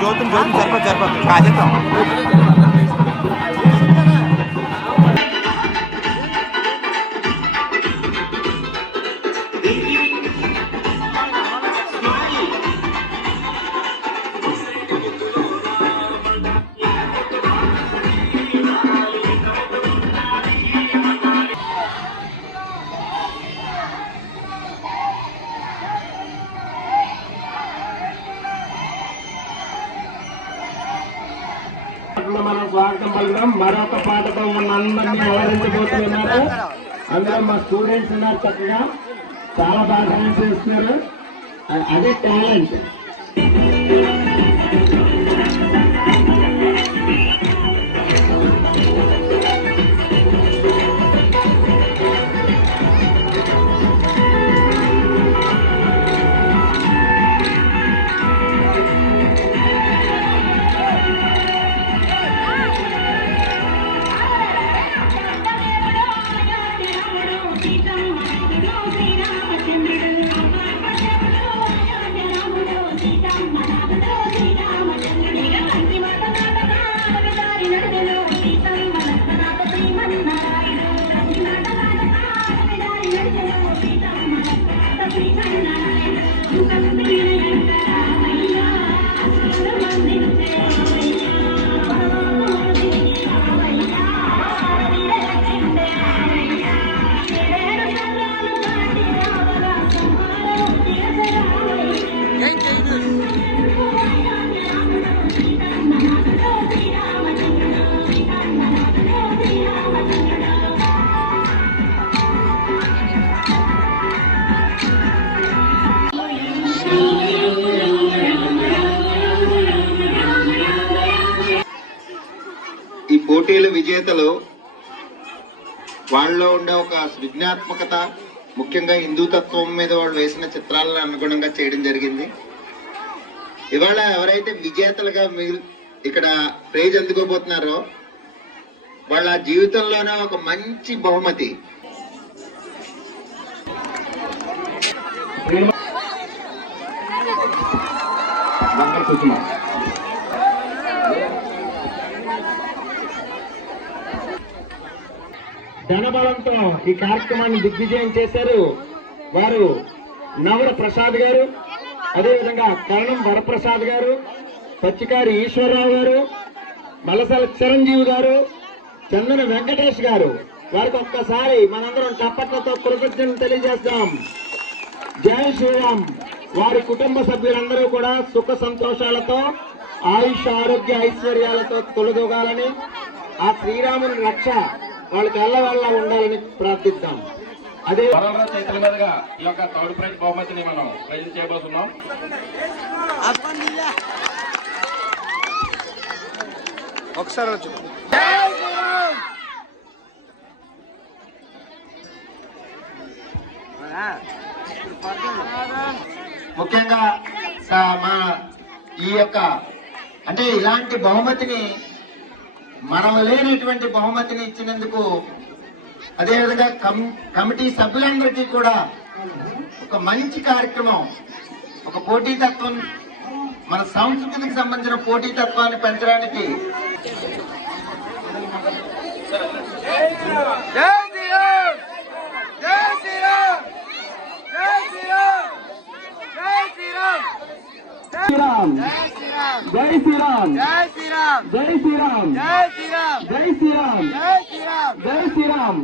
జ్యోతం సరిపోతుంది కాజేస్తాం. మనం స్వాగతం పలుకుదాం. మరొక పాటతో మన అందరినీ ఆదరించబోతున్నారు. అందులో మా స్టూడెంట్స్ ఉన్నారు, చక్కగా చాలా బాగా డాన్స్ చేస్తున్నారు. అదే టాలెంట్. ఈ పోటీల విజేతలు వాళ్ళలో ఉండే ఒక సృజనాత్మకత, ముఖ్యంగా హిందూతత్వం మీద వాళ్ళు వేసిన చిత్రాలను అనుగుణంగా చేయడం జరిగింది. ఇవాళ ఎవరైతే విజేతలుగా ఇక్కడ ప్రైజ్ అందుకోబోతున్నారో వాళ్ళ జీవితంలోనే ఒక మంచి బహుమతి. ధనబలంతో ఈ కార్యక్రమాన్ని దిగ్విజయం చేశారు వారు నవర ప్రసాద్ గారు, అదేవిధంగా కరణం వరప్రసాద్ గారు, పచ్చికారి ఈశ్వరరావు గారు, మలసల చిరంజీవి గారు, చందన వెంకటేష్ గారు. వారికి ఒక్కసారి మనందరం చప్పట్లతో కృతజ్ఞతలు తెలియజేస్తాం. జై శ్రీరామ్. వారి కుటుంబ సభ్యులందరూ కూడా సుఖ సంతోషాలతో, ఆయుష్ ఆరోగ్య ఐశ్వర్యాలతో తొలదొగాలని, ఆ శ్రీరాముని రక్ష వాళ్ళకి ఎల్లవెల్ల ఉండాలని ప్రార్థిద్దాం. అదే చేతుల మీదుగా ఈ యొక్క థర్డ్ ప్రైజ్ బహుమతిని మనం ప్రైజ్ చేయబోతున్నాం. ఒకసారి ముఖ్యంగా మా ఈ యొక్క అంటే ఇలాంటి బహుమతిని మనం లేనటువంటి బహుమతిని ఇచ్చినందుకు, అదేవిధంగా కమిటీ సభ్యులందరికీ కూడా ఒక మంచి కార్యక్రమం, ఒక పోటీతత్వం, మన సంస్కృతికి సంబంధించిన పోటీతత్వాన్ని పెంచడానికి శ్రీరామ్, జై శ్రీరామ్, జై శ్రీరామ్, జై శ్రీరామ్, జై శ్రీరామ్, జై శ్రీరామ్, జై శ్రీరామ్, జై శ్రీరామ్.